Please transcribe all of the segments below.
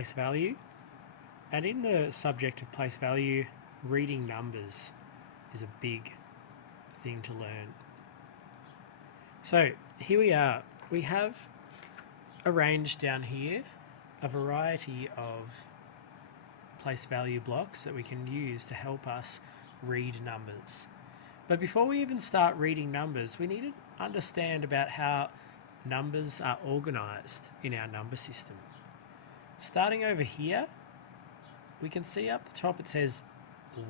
place value, and in the subject of place value, reading numbers is a big thing to learn. So here we are. We have arranged down here a variety of place value blocks that we can use to help us read numbers. But before we even start reading numbers, we need to understand about how numbers are organized in our number system. Starting over here, we can see up the top it says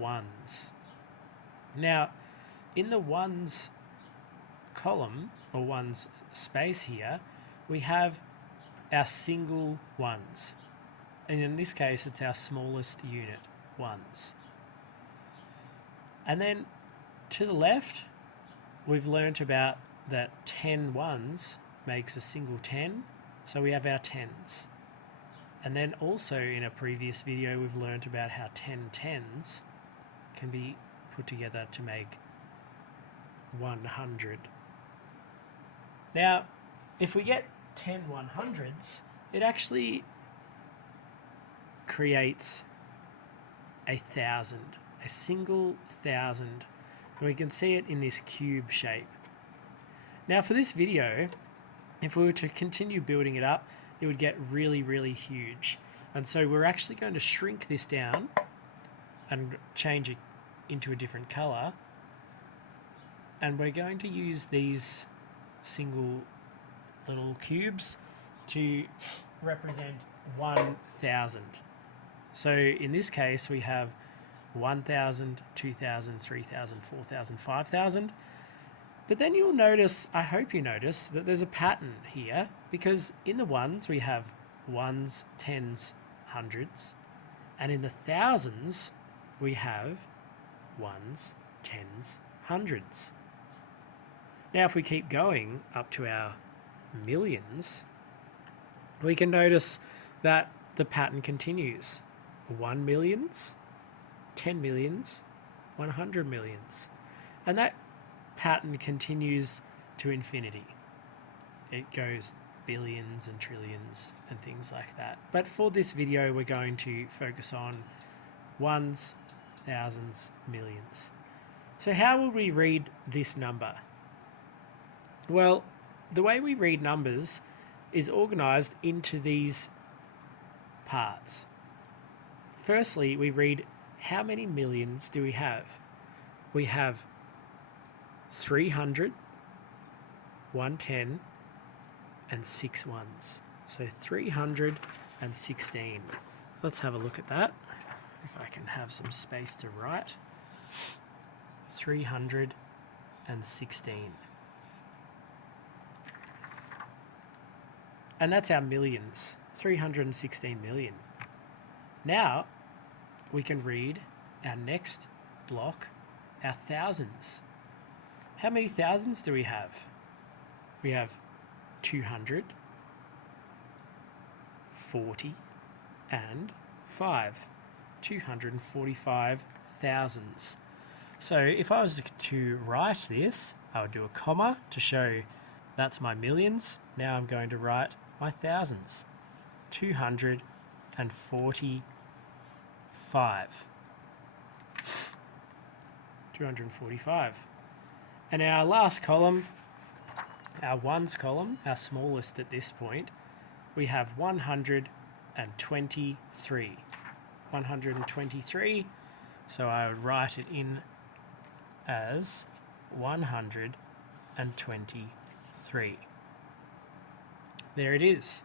ones. Now, in the ones column or ones space here, we have our single ones. And in this case, it's our smallest unit, ones. And then to the left, we've learnt about that 10 ones makes a single 10. So we have our tens. And then also in a previous video, we've learnt about how 10 tens can be put together to make 100. Now, if we get 10 100s, it actually creates 1,000, a single 1,000. And we can see it in this cube shape. Now for this video, if we were to continue building it up, it would get really, really huge. And so we're actually going to shrink this down and change it into a different color. And we're going to use these single little cubes to represent 1,000. So in this case, we have 1,000, 2,000, 3,000, 4,000, 5,000. But then you'll notice, I hope you notice, that there's a pattern here, because in the ones we have ones, tens, hundreds, and in the thousands we have ones, tens, hundreds. Now if we keep going up to our millions, we can notice that the pattern continues. 1 millions, 10 millions, 100 millions. And that pattern continues to infinity. It goes billions and trillions and things like that. But for this video, we're going to focus on ones, thousands, millions. So how will we read this number? Well, the way we read numbers is organized into these parts. Firstly, we read how many millions do we have? We have 300, 110, and 6 ones. So 316. Let's have a look at that. If I can have some space to write. 316. And that's our millions. 316 million. Now, we can read our next block, our thousands. How many thousands do we have? We have 200, 40, and 5. 245 thousands. So if I was to write this, I would do a comma to show that's my millions. Now I'm going to write my thousands. 245. 245. And our last column, our ones column, our smallest at this point, we have 123. 123. So I would write it in as 123. There it is.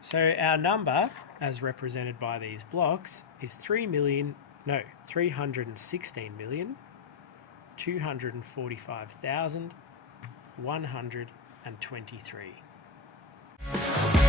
So our number, as represented by these blocks, is 316,245,123.